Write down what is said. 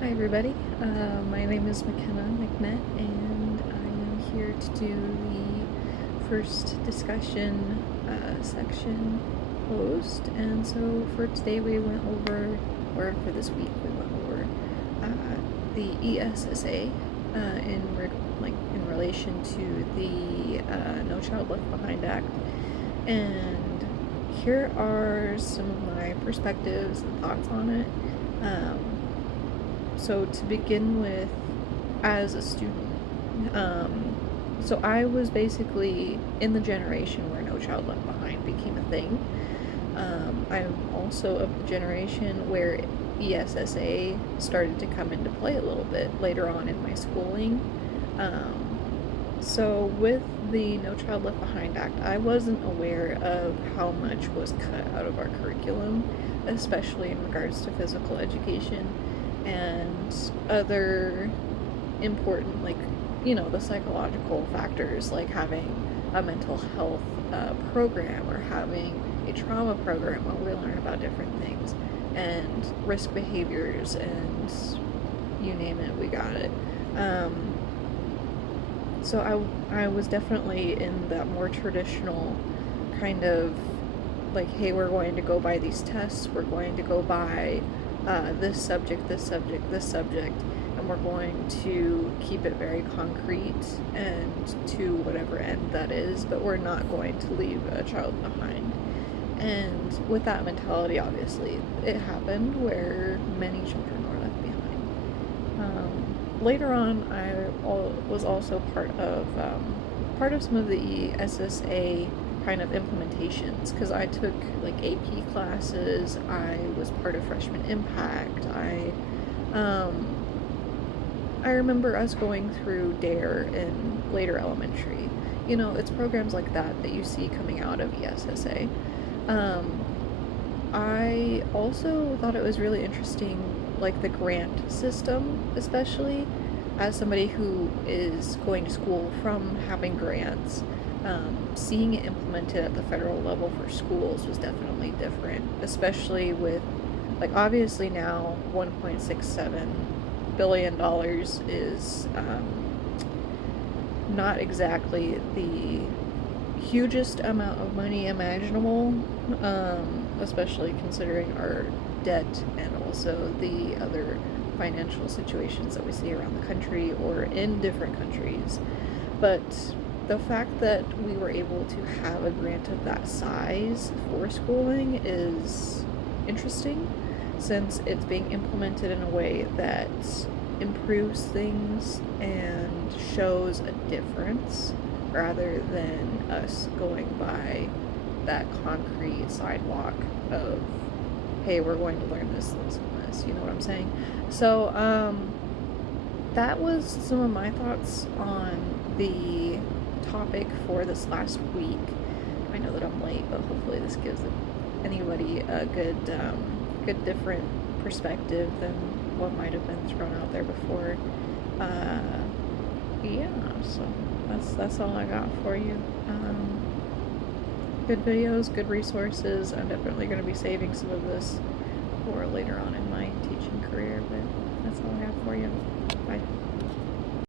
Hi everybody, my name is McKenna McNett and I am here to do the first discussion section post. And so for today we went over, or for this week we went over the ESSA in relation to the No Child Left Behind Act. And here are some of my perspectives and thoughts on it. So to begin with, as a student, so I was basically in the generation where No Child Left Behind became a thing. I'm also of the generation where ESSA started to come into play a little bit later on in my schooling. So with the No Child Left Behind Act, I wasn't aware of how much was cut out of our curriculum, especially in regards to physical education and other important, the psychological factors, like having a mental health program or having a trauma program where we learn about different things and risk behaviors and you name it, we got it. So I was definitely in that more traditional kind of like, hey, we're going to go by these tests, we're going to go by this subject, this subject, this subject, and we're going to keep it very concrete and to whatever end that is, but we're not going to leave a child behind. And with that mentality, obviously, it happened where many children were left behind. Later on, I was also part of some of the ESSA kind of implementations, because I took like AP classes. I was part of Freshman Impact. I remember us going through DARE in later elementary. It's programs like that you see coming out of ESSA. I also thought it was really interesting, like the grant system, especially as somebody who is going to school from having grants. Seeing it implemented at the federal level for schools was definitely different, especially with, like, obviously now $1.67 billion is not exactly the hugest amount of money imaginable, especially considering our debt and also the other financial situations that we see around the country or in different countries. But the fact that we were able to have a grant of that size for schooling is interesting, since it's being implemented in a way that improves things and shows a difference rather than us going by that concrete sidewalk of, hey, we're going to learn this, this, and this. You know what I'm saying? So, that was some of my thoughts on the topic for this last week. I know that I'm late, but hopefully this gives anybody a good different perspective than what might have been thrown out there before. Yeah, so that's all I got for you. Good videos, good resources. I'm definitely going to be saving some of this for later on in my teaching career, but that's all I have for you. Bye.